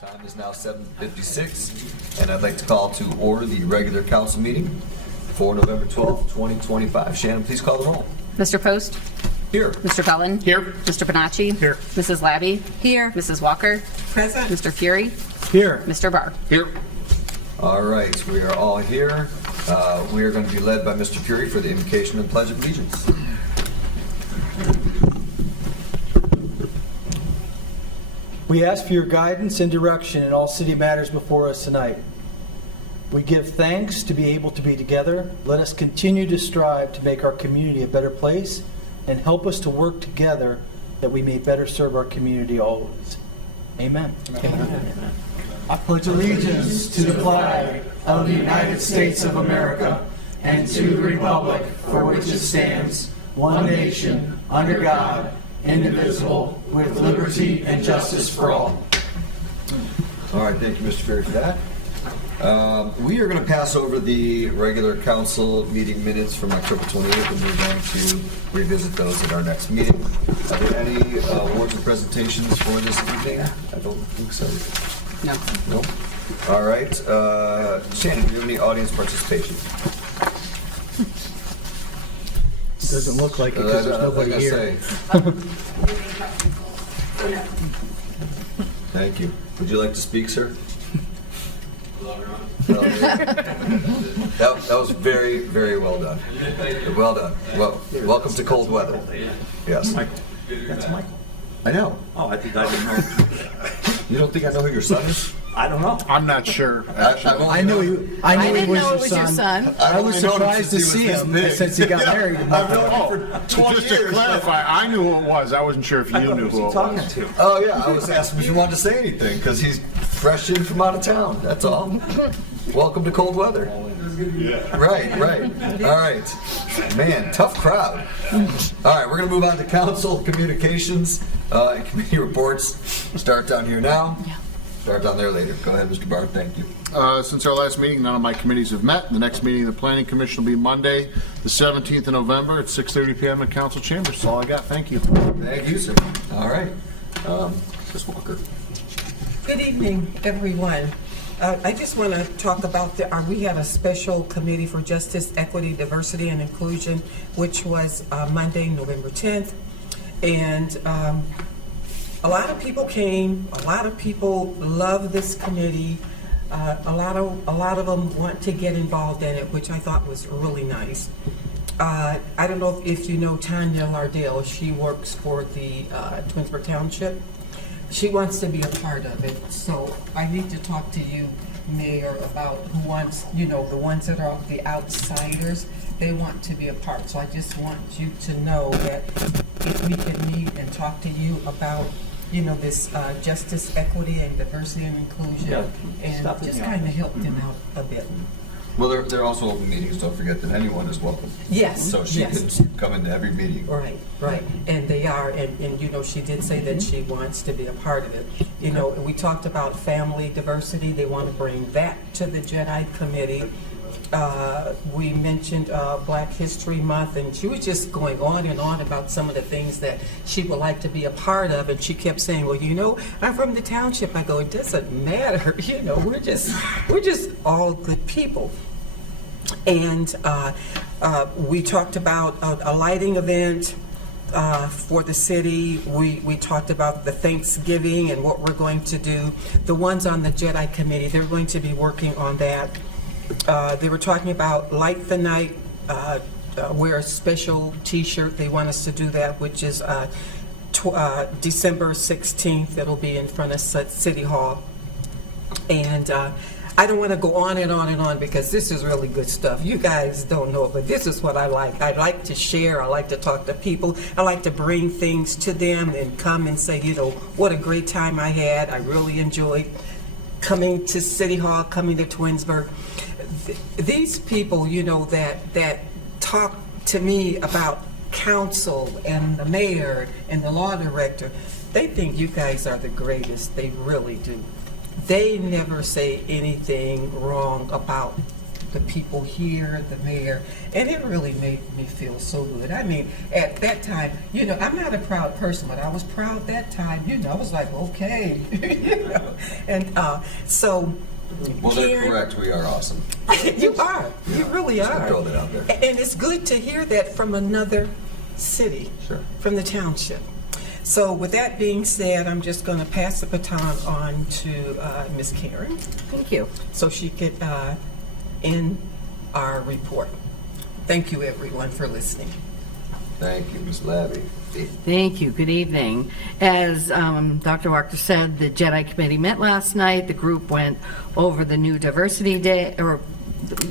Time is now 7:56, and I'd like to call to order the regular council meeting for November 12th, 2025. Shannon, please call the roll. Mr. Post? Here. Mr. Cullen? Here. Mr. Panacci? Here. Mrs. Labby? Here. Mrs. Walker? Present. Mr. Fury? Here. Mr. Barr? Here. All right, we are all here. We are going to be led by Mr. Fury for the invocation and pledge of allegiance. We ask for your guidance and direction in all city matters before us tonight. We give thanks to be able to be together. Let us continue to strive to make our community a better place and help us to work together that we may better serve our community always. Amen. Amen. I pledge allegiance to the flag of the United States of America and to the republic for which it stands, one nation, under God, indivisible, with liberty and justice for all. All right, thank you, Mr. Fury, for that. We are going to pass over the regular council meeting minutes from October 28th, and we're going to revisit those at our next meeting. Are there any awards and presentations for this evening? I don't think so. No. No? All right. Shannon, do you have any audience participation? Doesn't look like it because there's nobody here. Thank you. Would you like to speak, sir? That was very, very well done. Well done. Well, welcome to cold weather. Yes. That's Michael. I know. Oh, I didn't know. You don't think I know who your son is? I don't know. I'm not sure. I knew he was your son. I was surprised to see him since he got married. I've known him for 20 Just years. to clarify, I knew who it was. I wasn't sure if you knew who it was. Oh, yeah. I was asking if you wanted to say anything because he's fresh in from out of town. That's all. Welcome to cold weather. Right. All right. Man, tough crowd. All right, we're going to move on to council communications and committee reports. Start down here now. Start down there later. Go ahead, Mr. Barr. Thank you. Since our last meeting, none of my committees have met. The next meeting of the Planning Commission will be Monday, the 17th of November at 6:30 p.m. in Council Chambers. That's all I got. Thank you. Thank you, sir. All right. Ms. Walker. Good evening, everyone. I just want to talk about we had a special committee for justice, equity, diversity, and inclusion, which was Monday, November 10th. And a lot of people came. A lot of people love this committee. A lot of them want to get involved in it, which I thought was really nice. I don't know if you know Tanya Lardell. She works for the Twinsburg Township. She wants to be a part of it. So I need to talk to you, Mayor, about who wants, the ones that are the outsiders, they want to be a part. So I just want you to know that if we can meet and talk to you about this justice, equity, and diversity and inclusion, and just kind of help them out a bit. Well, they're also open meetings. Don't forget that anyone is welcome. Yes. So she can come into every meeting. Right. And they are, and she did say that she wants to be a part of it. We talked about family diversity. They want to bring that to the Jedi Committee. We mentioned Black History Month, and she was just going on and on about some of the things that she would like to be a part of, and she kept saying, well, I'm from the township. I go, it doesn't matter, we're just all good people. And we talked about a lighting event for the city. We talked about the Thanksgiving and what we're going to do. The ones on the Jedi Committee, they're going to be working on that. They were talking about Light the Night, wear a special t-shirt. They want us to do that, which is December 16th. It'll be in front of City Hall. And I don't want to go on and on and on because this is really good stuff. You guys don't know it, but this is what I like. I like to share. I like to talk to people. I like to bring things to them and come and say, what a great time I had. I really enjoyed coming to City Hall, coming to Twinsburg. These people, that talk to me about council and the mayor and the law director, they think you guys are the greatest. They really do. They never say anything wrong about the people here, the mayor, and it really made me feel so good. I mean, at that time, you know, I'm not a proud person, but I was proud that time. You know, I was like, okay, you know, and so. Well, they're hearing- correct. We are awesome. You are. You really Just gonna are. throw that out there. And it's good to hear that from another city, Sure. from the township. So with that being said, I'm just going to pass the baton on to Ms. Karen Thank you. so she could end our report. Thank you, everyone, for listening. Thank you, Ms. Labby. Thank you. Good evening. As Dr. Walker said, the JEDI committee met last night. The group went over the new diversity day, or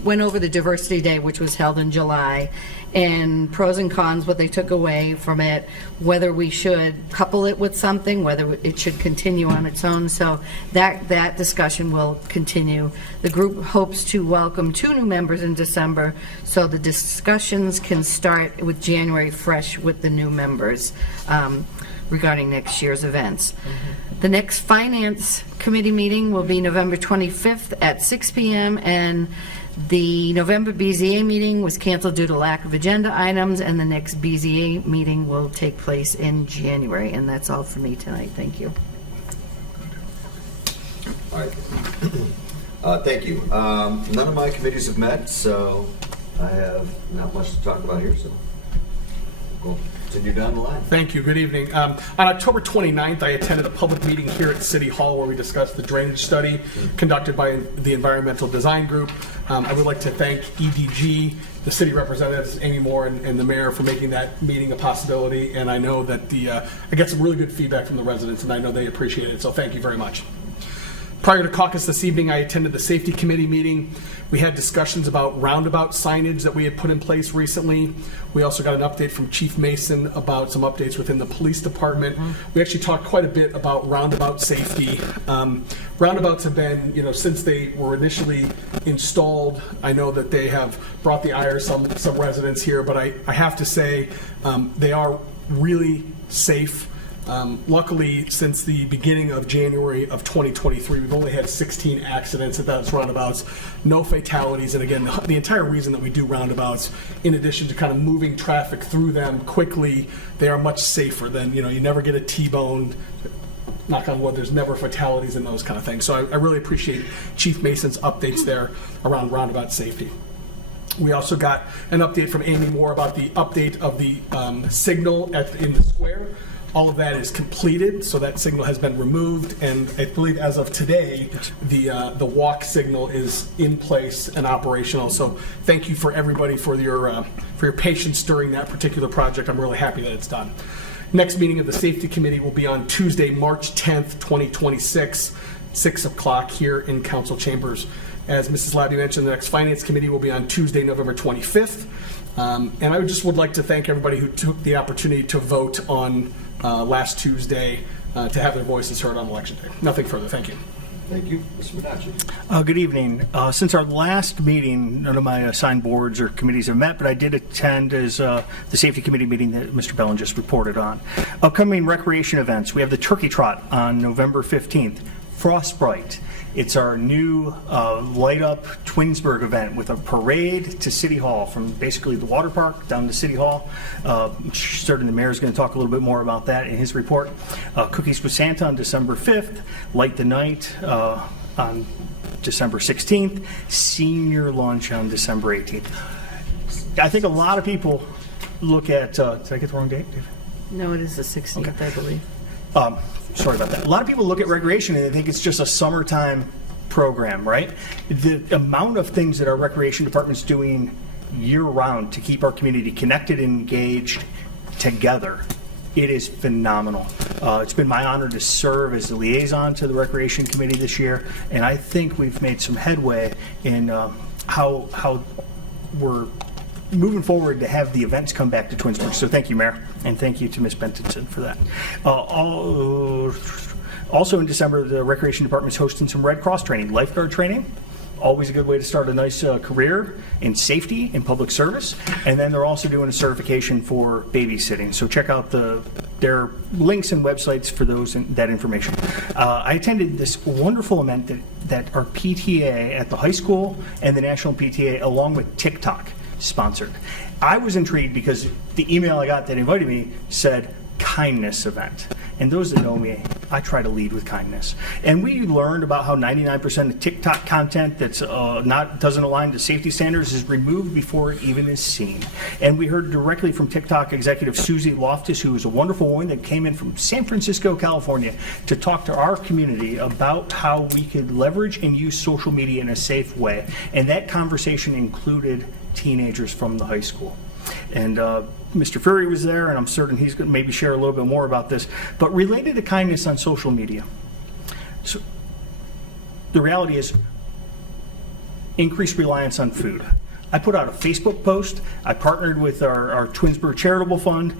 went over the diversity day, which was held in July, and pros and cons, what they took away from it, whether we should couple it with something, whether it should continue on its own. So that discussion will continue. The group hopes to welcome 2 new members in December, so the discussions can start with January fresh with the new members regarding next year's events. The next Finance Committee meeting will be November 25th at 6 p.m., and the November BZA meeting was canceled due to lack of agenda items, and the next BZA meeting will take place in January. And that's all for me tonight. Thank you. All right. Thank you. None of my committees have met, so I have not much to talk about here, so we'll continue down the line. Thank you. Good evening. On October 29th, I attended a public meeting here at City Hall where we discussed the drainage study conducted by the Environmental Design Group. I would like to thank EDG, the city representatives, Amy Moore, and the mayor for making that meeting a possibility. And I know that I get some really good feedback from the residents, and I know they appreciate it. So thank you very much. Prior to caucus this evening, I attended the safety committee meeting. We had discussions about roundabout signage that we had put in place recently. We also got an update from Chief Mason about some updates within the police department. We actually talked quite a bit about roundabout safety. Roundabouts have been, since they were initially installed, I know that they have brought the ire some residents here, but I have to say they are really safe. Luckily, since the beginning of January of 2023, we've only had 16 accidents at those roundabouts, no fatalities. And again, the entire reason that we do roundabouts, in addition to kind of moving traffic through them quickly, they are much safer than, you never get a T-bone. Knock on wood, there's never fatalities in those kind of things. So I really appreciate Chief Mason's updates there around roundabout safety. We also got an update from Amy Moore about the update of the signal in the square. All of that is completed, so that signal has been removed, and I believe as of today, the walk signal is in place and operational. So thank you for everybody for your patience during that particular project. I'm really happy that it's done. Next meeting of the Safety Committee will be on Tuesday, March 10th, 2026, 6 o'clock here in Council Chambers. As Mrs. Labby mentioned, the next Finance Committee will be on Tuesday, November 25th. And I just would like to thank everybody who took the opportunity to vote on last Tuesday to have their voices heard on Election Day. Nothing further. Thank you. Thank you, Mr. Menacci. Good evening. Since our last meeting, none of my assigned boards or committees have met, but I did attend as the safety committee meeting that Mr. Bellin just reported on. Upcoming recreation events. We have the Turkey Trot on November 15th. Frostbite. It's our new light up Twinsburg event with a parade to City Hall from basically the water park down to City Hall. Certainly the mayor is going to talk a little bit more about that in his report. Cookies with Santa on December 5th. Light the Night on December 16th. Senior lunch on December 18th. I think a lot of people look at, did I get the wrong date, Dave? No, it is the 16th, Okay. I believe. Sorry about that. A lot of people look at recreation and they think it's just a summertime program, right? The amount of things that our recreation department's doing year-round to keep our community connected and engaged together, it is phenomenal. It's been my honor to serve as the liaison to the Recreation Committee this year, and I think we've made some headway in how we're moving forward to have the events come back to Twinsburg. So thank you, Mayor, and thank you to Ms. Bentinson for that. Also in December, the Recreation Department is hosting some Red Cross training, lifeguard training. Always a good way to start a nice career in safety in public service. And then they're also doing a certification for babysitting. So check out their links and websites for that information. I attended this wonderful event that our PTA at the high school and the National PTA, along with TikTok, sponsored. I was intrigued because the email I got that invited me said kindness event. And those that know me, I try to lead with kindness. And we learned about how 99% of TikTok content that's doesn't align to safety standards is removed before it even is seen. And we heard directly from TikTok executive Susie Loftus, who is a wonderful woman that came in from San Francisco, California, to talk to our community about how we could leverage and use social media in a safe way. And that conversation included teenagers from the high school. And Mr. Fury was there, and I'm certain he's going to maybe share a little bit more about this. But related to kindness on social media, so the reality is increased reliance on food. I put out a Facebook post. I partnered with our Twinsburg Charitable Fund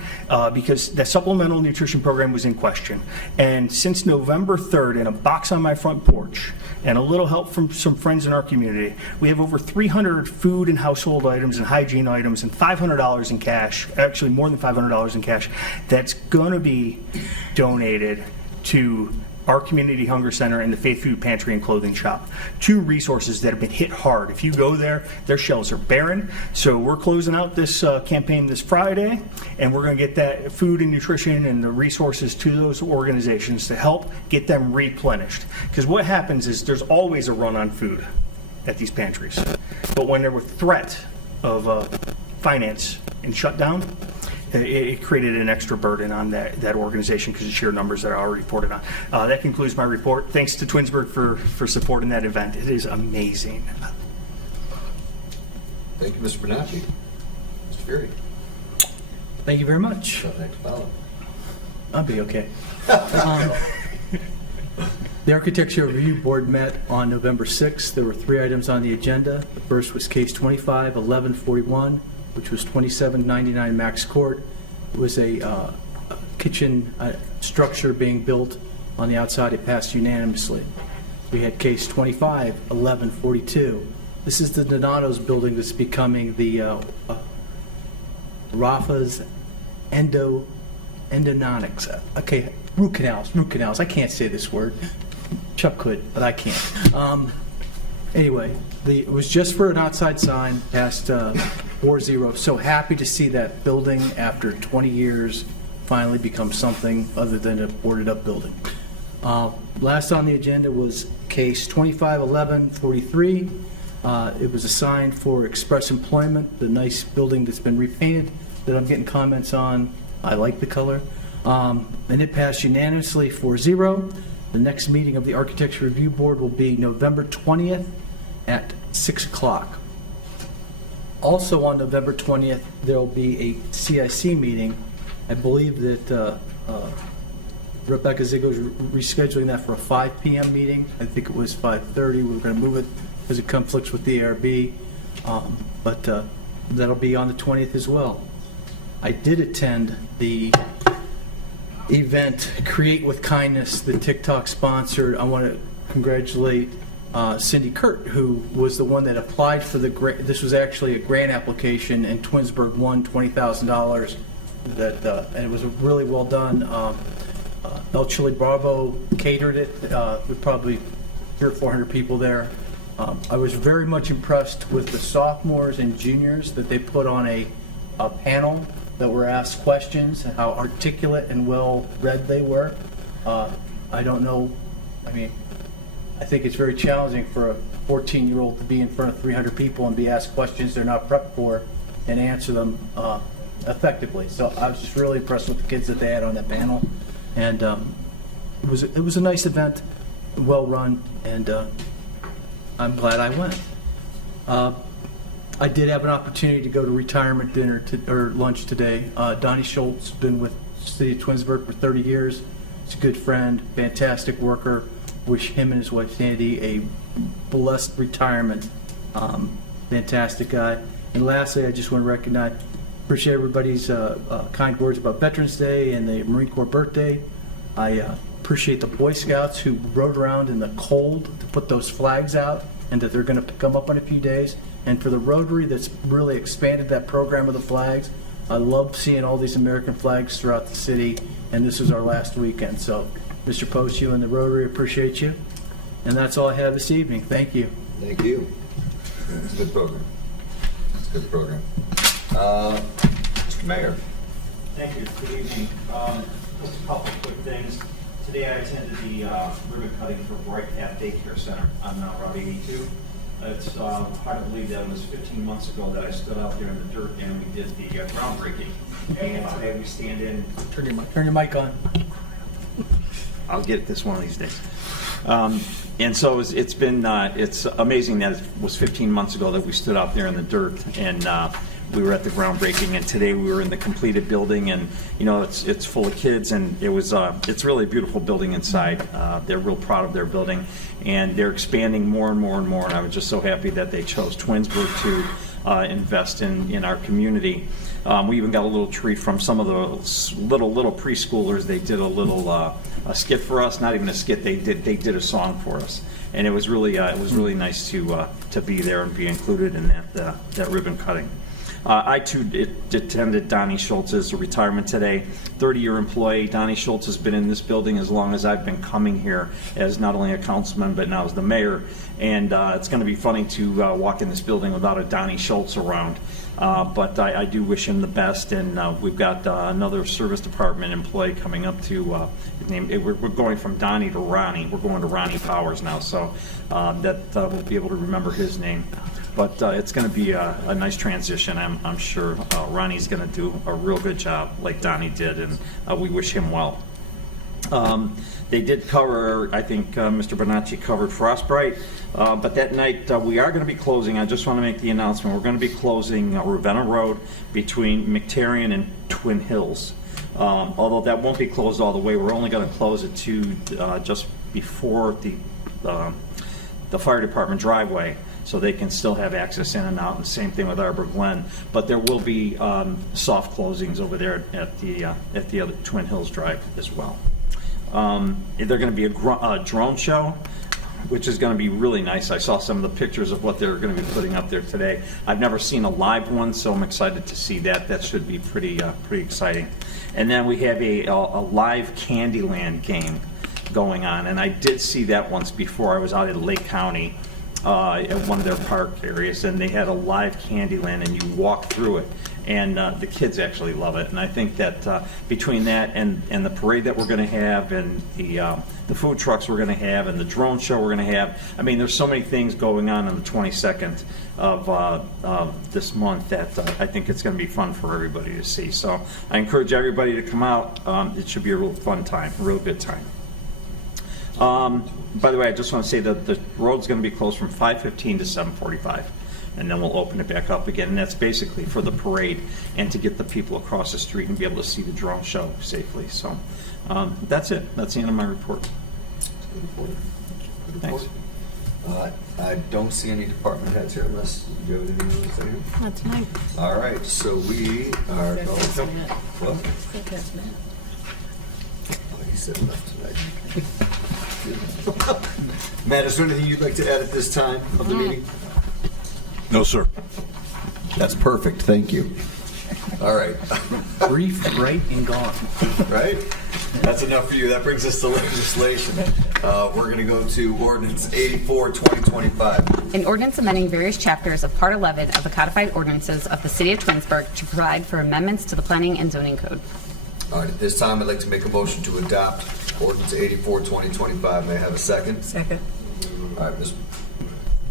because the supplemental nutrition program was in question. And since November 3rd, in a box on my front porch, and a little help from some friends in our community, we have over 300 food and household items and hygiene items and $500 in cash, actually more than $500 in cash, that's going to be donated to our community hunger center and the Faith Food Pantry and Clothing Shop. Two resources that have been hit hard. If you go there, their shelves are barren. So we're closing out this campaign this Friday, and we're going to get that food and nutrition and the resources to those organizations to help get them replenished. Because what happens is there's always a run on food at these pantries. But when there was threat of finance and shutdown, it created an extra burden on that organization because of sheer numbers that I already reported on. That concludes my report. Thanks to Twinsburg for supporting that event. It is amazing. Thank you, Mr. Bernacchi. Mr. Fury. Thank you very much. Next follow. I'll be okay. The Architecture Review Board met on November 6th. There were 3 items on the agenda. The first was case 25-1141, which was 2799 Max Court. It was a kitchen structure being built on the outside. It passed unanimously. We had case 25-1142. This is the Donato's building that's becoming the Rafa's endodontics. Okay, root canals. I can't say this word. Chuck could, but I can't. Anyway, it was just for an outside sign, passed 4-0. So happy to see that building after 20 years finally become something other than a boarded up building. Last on the agenda was case 25-1143. It was a sign for Express Employment, the nice building that's been repainted that I'm getting comments on. I like the color. And it passed unanimously 4-0. The next meeting of the Architecture Review Board will be November 20th at 6 o'clock. Also on November 20th, there will be a CIC meeting. I believe that Rebecca Ziegler's rescheduling that for a 5 p.m. meeting. I think it was 5:30. We were going to move it because it conflicts with the ARB. But that'll be on the 20th as well. I did attend the event, Create with Kindness, that TikTok sponsored. I want to congratulate Cindy Kurt, who was the one that applied for the grant. This was actually a grant application, and Twinsburg won $20,000. And it was really well done. El Chile Bravo catered it with probably 300 or 400 people there. I was very much impressed with the sophomores and juniors that they put on a panel that were asked questions and how articulate and well read they were. I don't know, I mean, I think it's very challenging for a 14-year-old to be in front of 300 people and be asked questions they're not prepped for and answer them effectively. So I was just really impressed with the kids that they had on that panel. And it was a nice event, well run, and I'm glad I went. I did have an opportunity to go to retirement dinner or lunch today. Donnie Schultz has been with the City of Twinsburg for 30 years. He's a good friend, fantastic worker. Wish him and his wife Sandy a blessed retirement. Fantastic guy. And lastly, I just want to appreciate everybody's kind words about Veterans Day and the Marine Corps birthday. I appreciate the Boy Scouts who rode around in the cold to put those flags out, and that they're going to come up in a few days. And for the Rotary that's really expanded that program of the flags, I love seeing all these American flags throughout the city, and this is our last weekend. So, Mr. Post, you and the Rotary appreciate you. And that's all I have this evening. Thank you. Thank you. It's a good program. It's a good program. Mr. Mayor. Thank you. Good evening. Just a couple of quick things. Today I attended the ribbon cutting for Bright Path Daycare Center on Route 82. It's hard to believe that it was 15 months ago that I stood out there in the dirt and we did the groundbreaking. And today we stand in. Turn your mic on. I'll get this one of these days. And so it's been it's amazing that it was 15 months ago that we stood out there in the dirt and we were at the groundbreaking, and today we were in the completed building, and you know it's full of kids, and it's really a beautiful building inside. They're real proud of their building, and they're expanding more and more and more. And I was just so happy that they chose Twinsburg to invest in our community. We even got a little treat from some of the little preschoolers. They did a little a skit for us. Not even a skit. They did a song for us, and it was really nice to be there and be included in that ribbon cutting. I too attended Donnie Schultz's retirement today. 30-year employee. Donnie Schultz has been in this building as long as I've been coming here as not only a councilman but now as the mayor. And it's going to be funny to walk in this building without a Donnie Schultz around. But I do wish him the best, and we've got another service department employee coming up to his name. We're going from Donnie to Ronnie. We're going to Ronnie Powers now, so that we'll be able to remember his name. But it's going to be a nice transition. I'm sure Ronnie's going to do a real good job like Donnie did, and we wish him well. They did cover, I think Mr. Bonacci covered Frostbite, but that night we are going to be closing. I just want to make the announcement. We're going to be closing Ravenna Road between McTarian and Twin Hills. Although that won't be closed all the way. We're only going to close it to just before the fire department driveway, so they can still have access in and out, and the same thing with Arbor Glen. But there will be soft closings over there at the other Twin Hills Drive as well. They're going to be a drone show, which is going to be really nice. I saw some of the pictures of what they're going to be putting up there today. I've never seen a live one, so I'm excited to see that. That should be pretty exciting. And then we have a live Candyland game going on, and I did see that once before. I was out in Lake County at one of their park areas, and they had a live Candyland, and you walk through it, and the kids actually love it. And I think that between that and the parade that we're going to have, and the food trucks we're going to have, and the drone show we're going to have, I mean, there's so many things going on the 22nd of this month that I think it's going to be fun for everybody to see. So I encourage everybody to come out. It should be a real fun time, a real good time. By the way, I just want to say that the road's going to be closed from 5:15 to 7:45, and then we'll open it back up again. And that's basically for the parade and to get the people across the street and be able to see the drone show safely. So that's it. That's the end of my report. Good report. Good report. Thanks. I don't see any department heads here unless you have anything to say. Not tonight. All right, so we are going to... What? Oh, he said left tonight. Matt, is there anything you'd like to add at this time of the meeting? No, sir. That's perfect, thank you. All right. Brief, bright, and gone. Right? That's enough for you. That brings us to legislation. We're going to go to Ordinance 84, 2025. An ordinance amending various chapters of Part 11 of the codified ordinances of the City of Twinsburg to provide for amendments to the Planning and Zoning Code. All right, at this time, I'd like to make a motion to adopt Ordinance 84, 2025. May I have a second? Second. All right,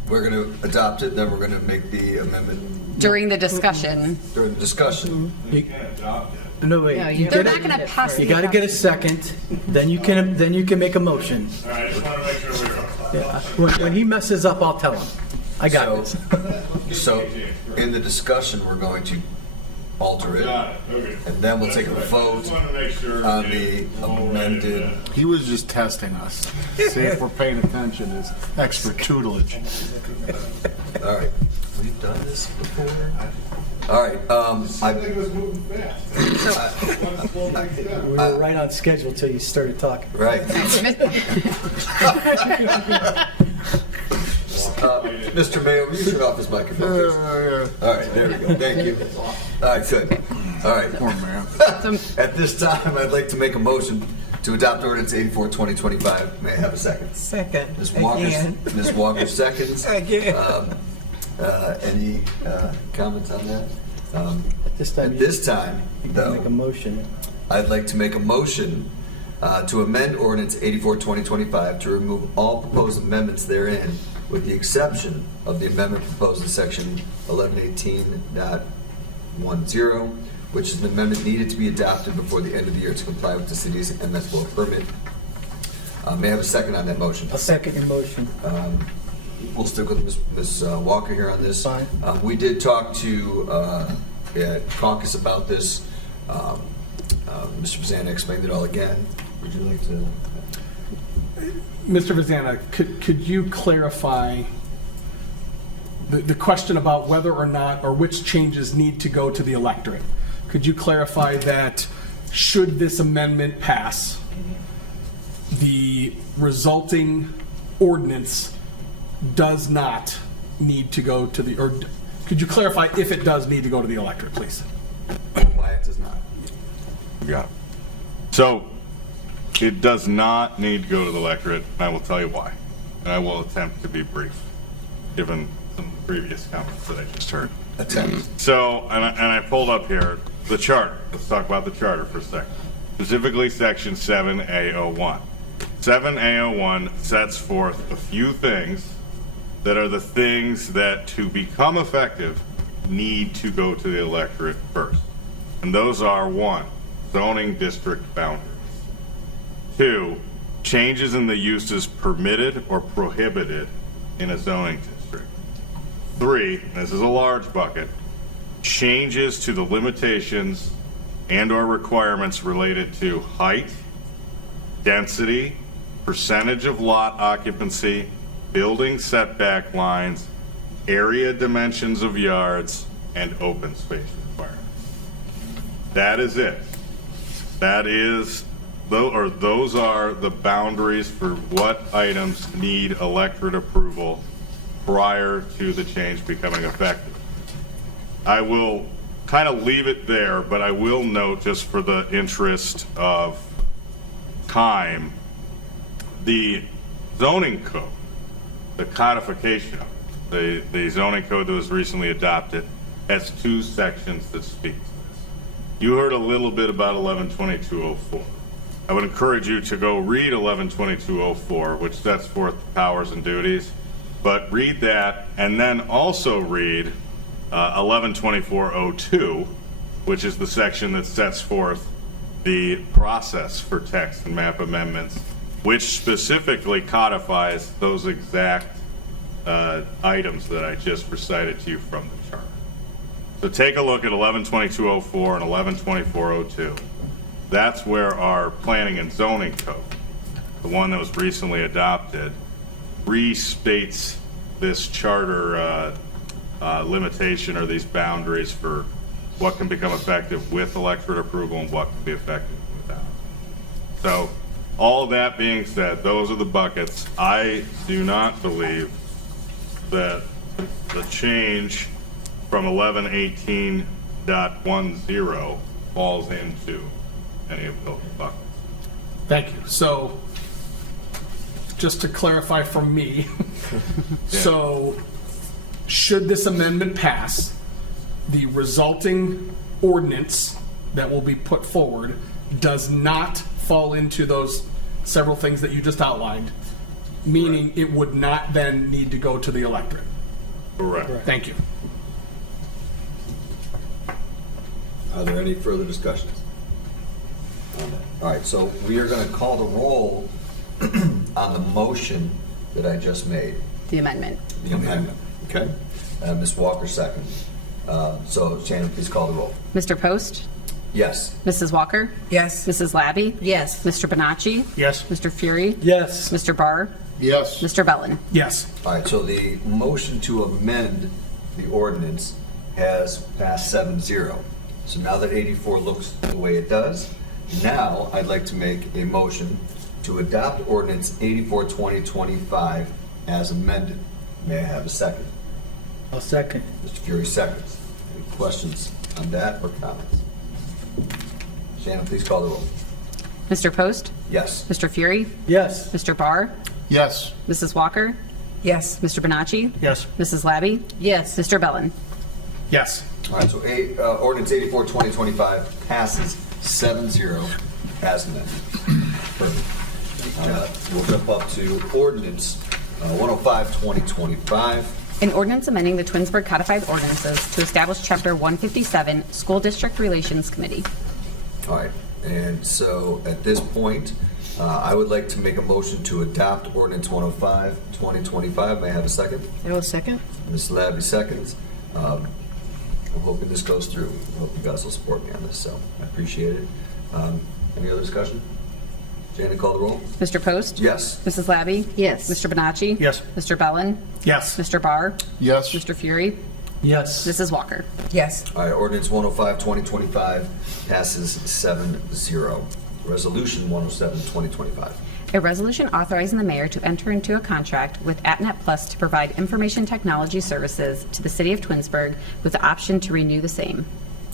we're going to adopt it, then we're going to make the amendment During the discussion, during the discussion. No, wait. No, you they're get not it- going to pass. You got to get a second, then you can make a motion. All right, just want to make sure we're... Yeah. When he messes up, I'll tell him. I got this. So, in the discussion, we're going to alter it, Got it, okay. and then we'll take a vote Just want to make sure on the we're all ready for amended. that. He was just testing us. See if we're paying attention. His expert tutelage. All right. We've done this before. All right. I think it was moving fast. One slow big step. We were right on schedule till you started talking. Right. Mr. Mayor, will you turn off his microphone, please? All right, there we go. Thank you. All right, good. All right. At this time, I'd like to make a motion to adopt ordinance 84, 2025. May I have a second? Second. Ms. Walker seconds. Again. Any comments on that? This time, At this time, you can though, make a motion. I'd like to make a motion to amend ordinance 84, 2025 to remove all proposed amendments therein, with the exception of the amendment proposed in section 1118.10, which is an amendment needed to be adopted before the end of the year to comply with the city's MS flow permit. May I have a second on that motion? I'll second your motion. We'll stick with Ms. Walker here on this. Fine. We did talk to caucus about this. Mr. Pizzana explained it all again. Would you like to? Mr. Vizana, could you clarify the question about whether or not, or which changes need to go to the electorate? Could you clarify that should this amendment pass, the resulting ordinance does not need to go to the, or could you clarify if it does need to go to the electorate, please? Why it does not? Got it. So, it does not need to go to the electorate, and I will tell you why. And I will attempt to be brief, given some previous comments that I just heard. Attempt. So, and I pulled up here the charter. Let's talk about the charter for a second. Specifically, section 7A01. 7A01 sets forth a few things that are the things that, to become effective, need to go to the electorate first. And those are: 1, zoning district boundaries; 2, changes in the uses permitted or prohibited in a zoning district; 3, and this is a large bucket, changes to the limitations and/or requirements related to height, density, percentage of lot occupancy, building setback lines, area dimensions of yards, and open space requirements. That is it. That is, or those are the boundaries for what items need electorate approval prior to the change becoming effective. I will kind of leave it there, but I will note, just for the interest of time, the zoning code, the codification of it, the zoning code that was recently adopted, has 2 sections that speak to this. You heard a little bit about 112204. I would encourage you to go read 112204, which sets forth the powers and duties, but read that, and then also read 112402, which is the section that sets forth the process for text and map amendments, which specifically codifies those exact items that I just recited to you from the chart. So take a look at 112204 and 112402. That's where our planning and zoning code, the one that was recently adopted, restates this charter limitation, or these boundaries for what can become effective with electorate approval and what can be effective without. So, all that being said, those are the buckets. I do not believe that the change from 1118.10 falls into any of those buckets. Thank you. So, just to clarify from me, so should this amendment pass, the resulting ordinance that will be put forward does not fall into those several things that you just outlined, meaning it would not then need to go to the electorate. Correct. Thank you. Are there any further discussions on that? All right, so we are going to call the roll on the motion that I just made, The amendment. the amendment. Okay? Ms. Walker second. So Shannon, please call the roll. Mr. Post? Yes. Mrs. Walker? Yes. Mrs. Labby? Yes. Mr. Bonacci? Yes. Mr. Fury? Yes. Mr. Barr? Yes. Mr. Bellin? Yes. All right, so the motion to amend the ordinance has passed 7-0. So now that 84 looks the way it does, now I'd like to make a motion to adopt ordinance 84, 2025 as amended. May I have a second? I'll second. Mr. Fury seconds. Any questions on that or comments? Shannon, please call the roll. Mr. Post? Yes. Mr. Fury? Yes. Mr. Barr? Yes. Mrs. Walker? Yes. Mr. Bonacci? Yes. Mrs. Labby? Yes. Mr. Bellin? Yes. All right, so ordinance 84, 2025 passes 7-0 as amended. Perfect. We'll jump up to ordinance 105, 2025. An ordinance amending the Twinsburg Codified Ordinances to establish Chapter 157, School District Relations Committee. All right, and so at this point, I would like to make a motion to adopt ordinance 105, 2025. May I have a second? I will second. Ms. Labby seconds. I'm hoping this goes through. I hope you guys will support me on this, so I appreciate it. Any other discussion? Janet, call the roll. Mr. Post? Yes. Mrs. Labby? Yes. Mr. Bonacci? Yes. Mr. Bellin? Yes. Mr. Barr? Yes. Mr. Fury? Yes. Mrs. Walker? Yes. All right, ordinance 105, 2025 passes 7-0. Resolution 107, 2025. A resolution authorizing the mayor to enter into a contract with AtNet Plus to provide information technology services to the city of Twinsburg with the option to renew the same.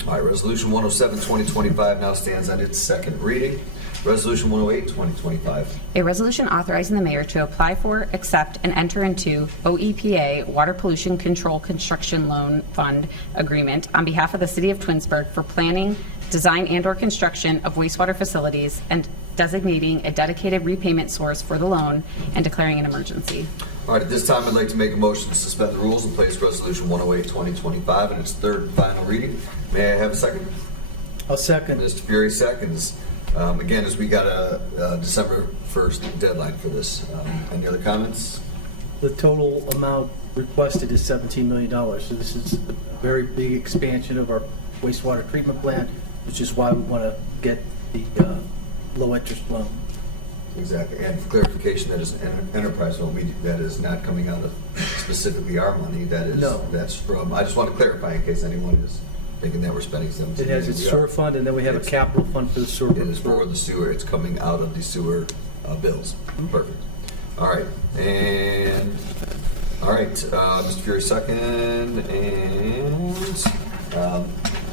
All right, resolution 107, 2025 now stands on its second reading. Resolution 108, 2025. A resolution authorizing the mayor to apply for, accept, and enter into OEPA Water Pollution Control Construction Loan Fund Agreement on behalf of the city of Twinsburg for planning, design, and/or construction of wastewater facilities and designating a dedicated repayment source for the loan and declaring an emergency. All right, at this time, I'd like to make a motion to suspend the rules and place resolution 108, 2025 in its third and final reading. May I have a second? I'll second. Mr. Fury seconds. Again, as we got a December 1st deadline for this. Any other comments? The total amount requested is $17 million. So this is a very big expansion of our wastewater treatment plant, which is why we want to get the low interest loan. Exactly. And for clarification, that is an enterprise loan. That is not coming out of specifically our money. That is, No. That's from, I just want to clarify in case anyone is thinking that we're spending $17 It has its million. sewer fund, and then we have a It's- capital fund for the sewer. It is for the sewer. It's coming out of the sewer bills. Perfect. All right. And, all right, Mr. Fury second, and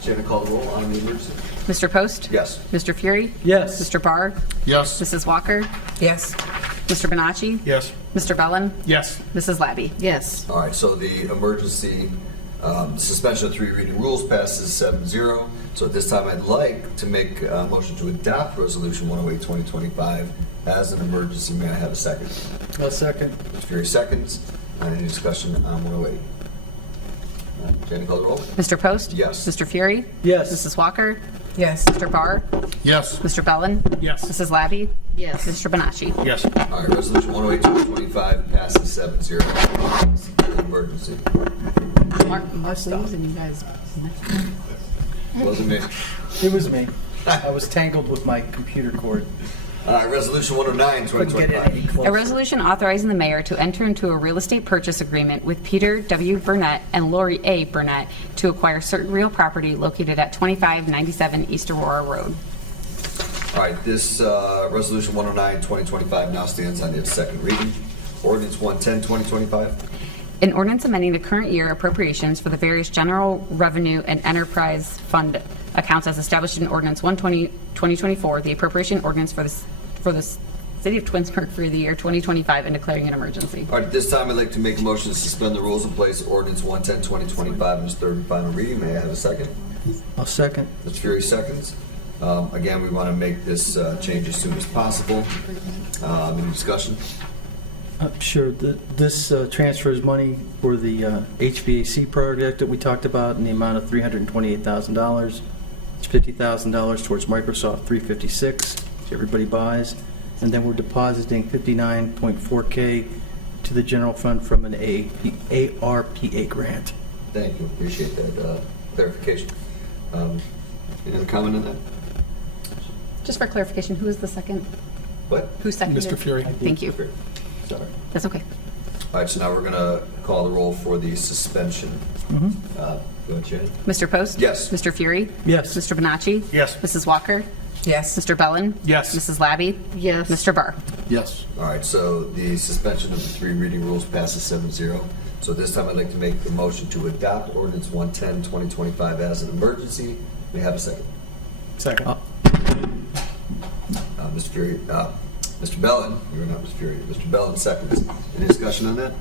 Shannon, call the roll on the emergency. Mr. Post? Yes. Mr. Fury? Yes. Mr. Barr? Yes. Mrs. Walker? Yes. Mr. Bonacci? Yes. Mr. Bellin? Yes. Mrs. Labby? Yes. All right, so the emergency suspension of three reading rules passes 7-0. So at this time, I'd like to make a motion to adopt Resolution 108, 2025 as an emergency. May I have a second? I'll second. Mr. Fury seconds. Any discussion on 108? Jenny, call the roll. Mr. Post? Yes. Mr. Fury? Yes. Mrs. Walker? Yes. Mr. Barr? Yes. Mr. Bellin? Yes. Mrs. Labby? Yes. Mr. Bonacci? Yes. All right, Resolution 108, 2025 passes 7-0. Emergency. Mark, please, and you guys. Wasn't me. It was me. I was tangled with my computer cord. All right, Resolution 109, Couldn't get it 2025. any A closer. resolution authorizing the mayor to enter into a real estate purchase agreement with Peter W. Burnett and Lori A. Burnett to acquire certain real property located at 2597 East Aurora Road. All right, this Resolution 109, 2025 now stands on its second reading. Ordinance 110, 2025. An ordinance amending the current year appropriations for the various general revenue and enterprise fund accounts as established in Ordinance 120, 2024, the appropriation ordinance for the city of Twinsburg for the year 2025, and declaring an emergency. All right, at this time, I'd like to make a motion to suspend the rules and place Ordinance 110, 2025 in its third and final reading. May I have a second? I'll second. Mr. Fury seconds. Again, we want to make this change as soon as possible. Any discussion? Sure. This transfers money for the HVAC project that we talked about in the amount of $328,000. It's $50,000 towards Microsoft 356, which everybody buys. And then we're depositing $59.4K to the general fund from an ARPA grant. Thank you, appreciate that clarification. Any other comment on that? Just for clarification, who is the second? What? Who seconded? Mr. Fury. Thank you. Sorry. That's okay. All right, so now we're going to call the roll for the suspension. Go ahead, Shannon. Mr. Post? Yes. Mr. Fury? Yes. Mr. Bonacci? Yes. Mrs. Walker? Yes. Mr. Bellin? Yes. Mrs. Labby? Yes. Mr. Barr? Yes. All right, so the suspension of the 3 reading rules passes 7-0. So this time I'd like to make the motion to adopt ordinance 110, 2025 as an emergency. May I have a second? Second. Mr. Fury, Mr. Bellin, you're not Mr. Fury, Mr. Bellin seconds. Any discussion on that?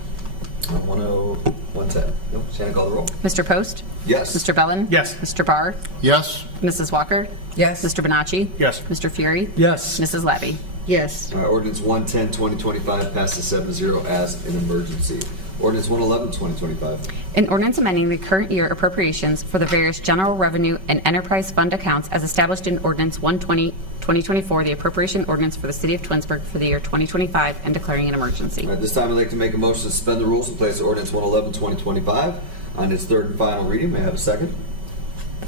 110. No, Shannon, call the roll. Mr. Post? Yes. Mr. Bellin? Yes. Mr. Barr? Yes. Mrs. Walker? Yes. Mr. Bonacci? Yes. Mr. Fury? Yes. Mrs. Labby? Yes. Ordinance 110, 2025 passes 7-0 as an emergency. Ordinance 111, 2025. An ordinance amending the current year appropriations for the various general revenue and enterprise fund accounts as established in Ordinance 120, 2024, the appropriation ordinance for the City of Twinsburg for the year 2025, and declaring an emergency. At this time, I'd like to make a motion to suspend the rules and place ordinance 111, 2025 on its third and final reading. May I have a second?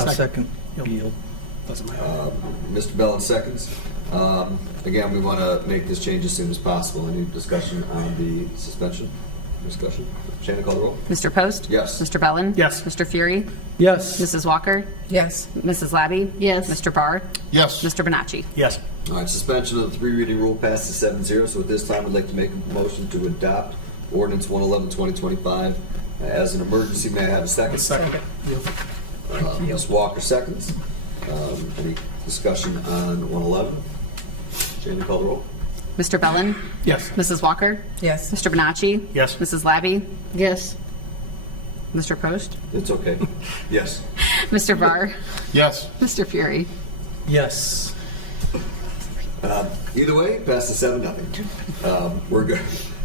I'll second. Yield. Doesn't matter. Mr. Bellin seconds. Again, we want to make this change as soon as possible. Any discussion on the suspension? Discussion? Shannon, call the roll. Mr. Post? Yes. Mr. Bellin? Yes. Mr. Fury? Yes. Mrs. Walker? Yes. Mrs. Labby? Yes. Mr. Barr? Yes. Mr. Bonacci? Yes. All right, suspension of the 3 reading rule passes 7-0. So at this time, I'd like to make a motion to adopt ordinance 111, 2025 as an emergency. May I have a second? Second. Ms. Walker seconds. Any discussion on 111? Shannon, call the roll. Mr. Bellin? Yes. Mrs. Walker? Yes. Mr. Bonacci? Yes. Mrs. Labby? Yes. Mr. Post? It's okay. Yes. Mr. Barr? Yes. Mr. Fury? Yes. Either way, passes 7-0. We're good.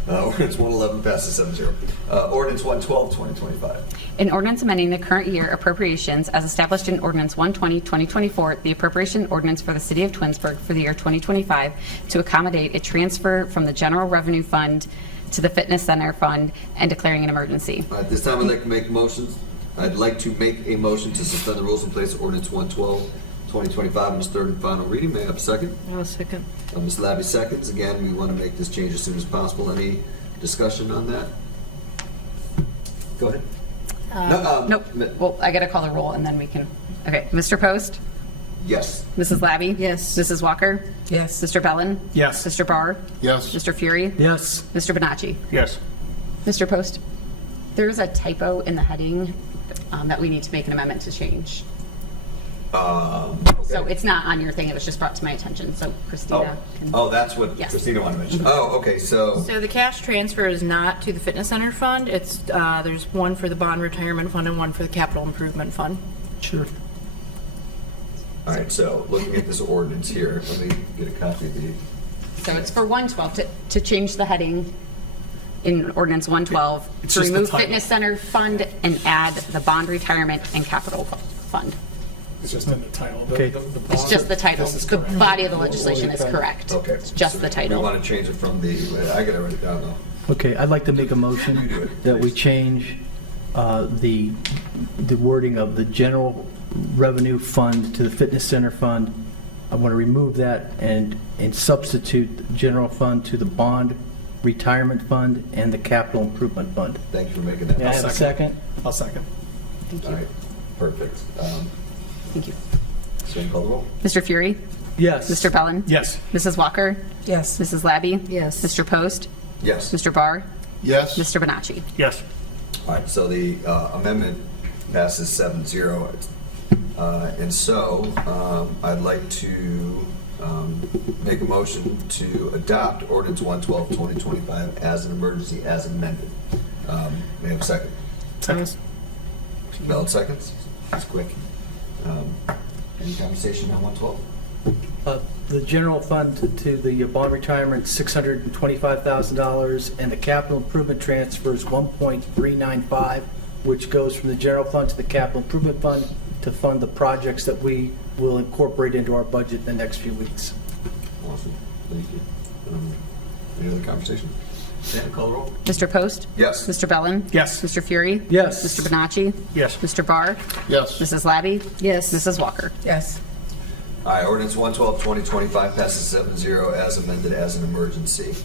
Ordinance 111 passes 7-0. Ordinance 112, 2025. An ordinance amending the current year appropriations as established in Ordinance 120, 2024, the appropriation ordinance for the City of Twinsburg for the year 2025 to accommodate a transfer from the General Revenue Fund to the Fitness Center Fund and declaring an emergency. At this time, I'd like to make motions. I'd like to make a motion to suspend the rules and place ordinance 112, 2025 in its third and final reading. May I have a second? I'll second. Ms. Labby seconds. Again, we want to make this change as soon as possible. Any discussion on that? Go ahead. Nope. Well, I got to call the roll and then we can. Okay. Mr. Post? Yes. Mrs. Labby? Yes. Mrs. Walker? Yes. Mr. Bellin? Yes. Mr. Barr? Yes. Mr. Fury? Yes. Mr. Bonacci? Yes. Mr. Post? There is a typo in the heading that we need to make an amendment to change. So it's not on your thing, it was just brought to my attention, so Christina can. Oh, that's what Yes. Christina wanted to mention. Oh, okay, so, So the cash transfer is not to the fitness center fund. It's, there's one for the bond retirement fund and one for the capital improvement fund. Sure. all right, so looking at this ordinance here, let me get a copy of the, So it's for 112, to change the heading in ordinance 112, It's to just the remove title. fitness center fund and add the bond retirement and capital fund. It's just in the title. The- Okay. the It's bond- just the title. This is The correct. body of the legislation is correct. okay. It's just the We title. want to change it from the, I gotta write it down though. Okay, I'd like to make a You do motion it, that we please. change the wording of the general revenue fund to the fitness center fund. I want to remove that and substitute the general fund to the bond retirement fund and the capital improvement fund. Thank you for making that. May I have a second? I'll second. All right, perfect. Thank you. Shannon, call the roll. Mr. Fury? Yes. Mr. Bellin? Yes. Mrs. Walker? Yes. Mrs. Labby? Yes. Mr. Post? Yes. Mr. Barr? Yes. Mr. Bonacci? Yes. All right, so the amendment passes 7-0. And so I'd like to make a motion to adopt ordinance 112, 2025 as an emergency, as amended. May I have a second? Second. Valid seconds? That's quick. Any conversation on 112? The general fund to the bond retirement, $625,000, and the capital improvement transfer is 1.395, which goes from the general fund to the capital improvement fund to fund the projects that we will incorporate into our budget in the next few weeks. Awesome, thank you. Any other conversation? Shannon, call the roll. Mr. Post? Yes. Mr. Bellin? Yes. Mr. Fury? Yes. Mr. Bonacci? Yes. Mr. Barr? Yes. Mrs. Labby? Yes. Mrs. Walker? Yes. All right, ordinance 112, 2025 passes 7-0 as amended as an emergency.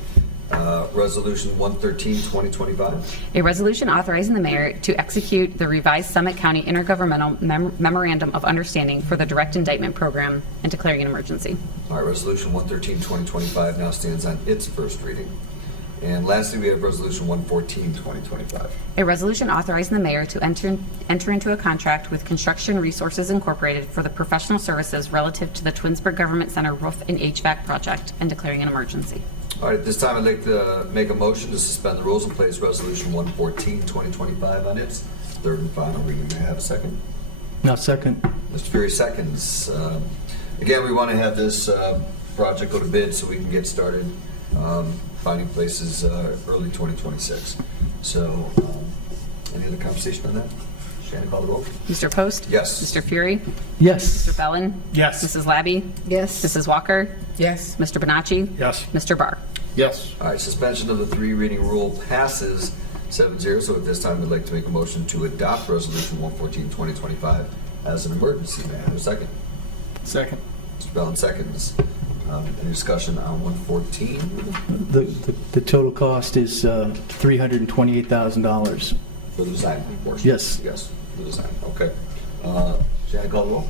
Resolution 113, 2025. A resolution authorizing the mayor to execute the revised Summit County Intergovernmental Memorandum of Understanding for the Direct Indictment Program and declaring an emergency. All right, Resolution 113, 2025 now stands on its first reading. And lastly, we have Resolution 114, 2025. A resolution authorizing the mayor to enter into a contract with Construction Resources Incorporated for the professional services relative to the Twinsburg Government Center roof and HVAC project and declaring an emergency. All right, at this time, I'd like to make a motion to suspend the rules and place Resolution 114, 2025 on its third and final reading. May I have a second? Now second. Mr. Fury seconds. Again, we want to have this project go to bid so we can get started finding places early 2026. So, any other conversation on that? Shannon, call the roll. Mr. Post? Yes. Mr. Fury? Yes. Mr. Bellin? Yes. Mrs. Labby? Yes. Mrs. Walker? Yes. Mr. Bonacci? Yes. Mr. Barr? Yes. All right, suspension of the three reading rule passes 7-0. So at this time, we'd like to make a motion to adopt Resolution 114, 2025 as an emergency. May I have a second? Second. Mr. Bellin seconds. Any discussion on 114? The total cost is $328,000. For the design portion? Yes. Yes, for the design, okay. Shannon, call the roll.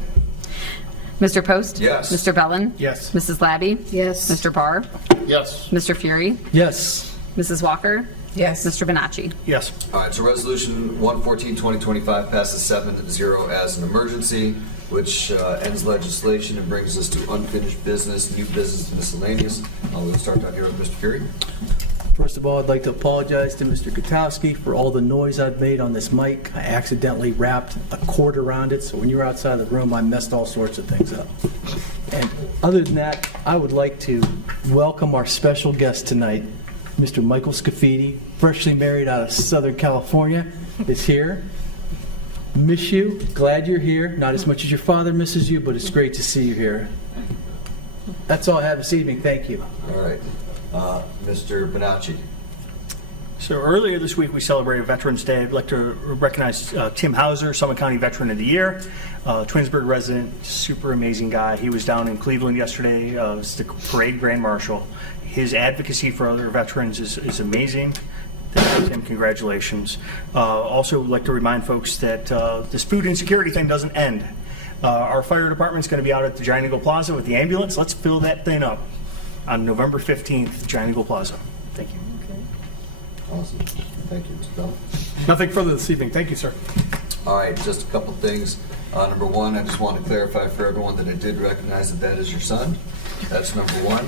Mr. Post? Yes. Mr. Bellin? Yes. Mrs. Labby? Yes. Mr. Barr? Yes. Mr. Fury? Yes. Mrs. Walker? Yes. Mr. Bonacci? Yes. All right, so Resolution 114, 2025 passes 7-0 as an emergency, which ends legislation and brings us to unfinished business, new business, miscellaneous. We'll start down here with Mr. Fury. First of all, I'd like to apologize to Mr. Gutowski for all the noise I've made on this mic. I accidentally wrapped a cord around it, so when you were outside the room, I messed all sorts of things up. And other than that, I would like to welcome our special guest tonight, Mr. Michael Scafidi, freshly married out of Southern California, is here. Miss you. Glad you're here. Not as much as your father misses you, but it's great to see you here. That's all I have this evening. Thank you. All right, Mr. Bonacci. So earlier this week, we celebrated Veterans Day. I'd like to recognize Tim Hauser, Summit County Veteran of the Year, Twinsburg resident, super amazing guy. He was down in Cleveland yesterday as the parade grand marshal. His advocacy for other veterans is amazing. Tim, congratulations. Also, would like to remind folks that this food insecurity thing doesn't end. Our fire department's going to be out at the Giant Eagle Plaza with the ambulance. Let's fill that thing up on November 15th, Giant Eagle Plaza. Thank you. Awesome. Thank you, Mr. Bell. Nothing further this evening. Thank you, sir. All right, just a couple things. Number one, I just want to clarify for everyone that I did recognize that is your son. That's number one.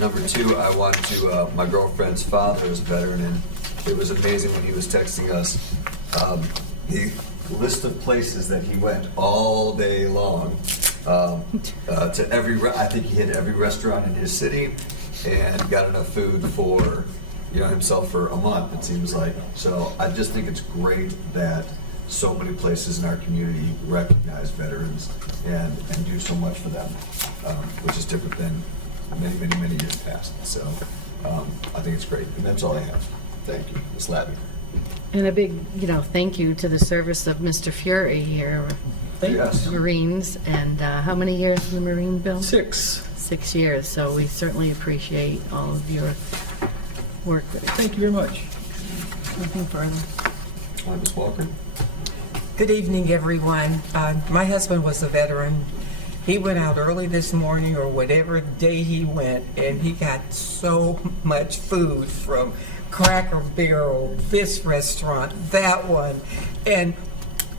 Number two, I want to, my girlfriend's father is a veteran, and it was amazing when he was texting us the list of places that he went all day long to every, I think he hit every restaurant in his city and got enough food for himself for a month, it seems like. So I just think it's great that so many places in our community recognize veterans and do so much for them, which is different than many years past. So I think it's great, and that's all I have. Thank you, Ms. Labby. And a big, thank you to the service of Mr. Fury here, Yes. Marines. And how many years in the Marine Bill? 6. 6 years. So we certainly appreciate all of your work. Thank you very much. Nothing further. Ms. Walker. Good evening, everyone. My husband was a veteran. He went out early this morning or whatever day he went, and he got so much food from Cracker Barrel, this restaurant, that one. And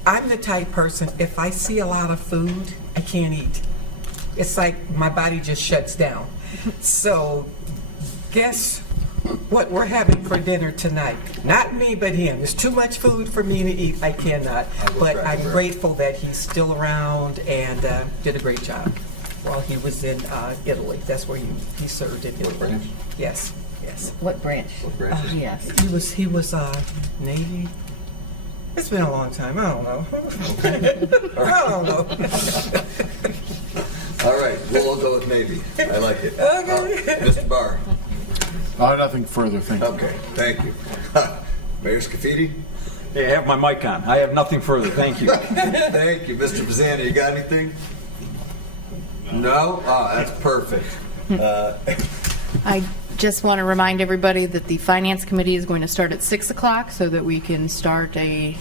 I'm the type person, if I see a lot of food, I can't eat. It's like my body just shuts down. So guess what we're having for dinner tonight? Not me, but him. It's too much food for me to eat. I cannot. But I'm grateful that he's still around and did a great job while he was in Italy. That's where he served in Italy. What branch? Yes, yes. What branch? What branch? Yes. He was Navy. It's been a long time. I don't know. I don't know. All right, we'll all go with Navy. I like it. Okay. Mr. Barr. Nothing further, thank you. Okay, thank you. Mayor Scafidi. Hey, I have my mic on. I have nothing further. Thank you. Thank you. Mr. Pizzana, you got anything? No? Oh, that's perfect. I Just want to remind everybody that the Finance Committee is going to start at 6 o'clock so that we can start a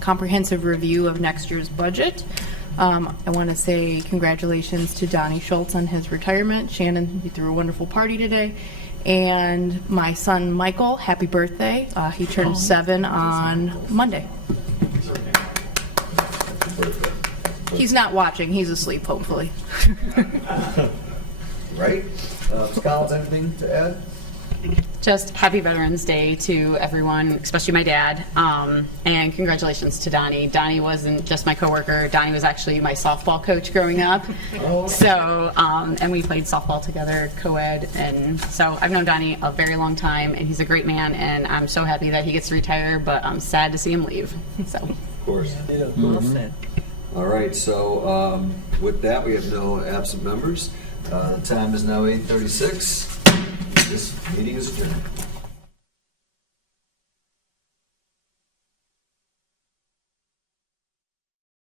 comprehensive review of next year's budget. I want to say congratulations to Donnie Schultz on his retirement. Shannon, you threw a wonderful party today. And my son Michael, happy birthday. He turned 7 on Monday. He's not watching. He's asleep, hopefully. Right? Ms. Collins, anything to add? Just happy Veterans Day to everyone, especially my dad, and congratulations to Donnie. Donnie wasn't just my coworker. Donnie was actually my softball coach growing up. So, and we played softball together, co-ed, and so I've known Donnie a very long time, and he's a great man, and I'm so happy that he gets to retire, but I'm sad to see him leave. So, Of course. Well said. All right, so with that, we have no absent members. The time is now 8:36. This meeting is adjourned.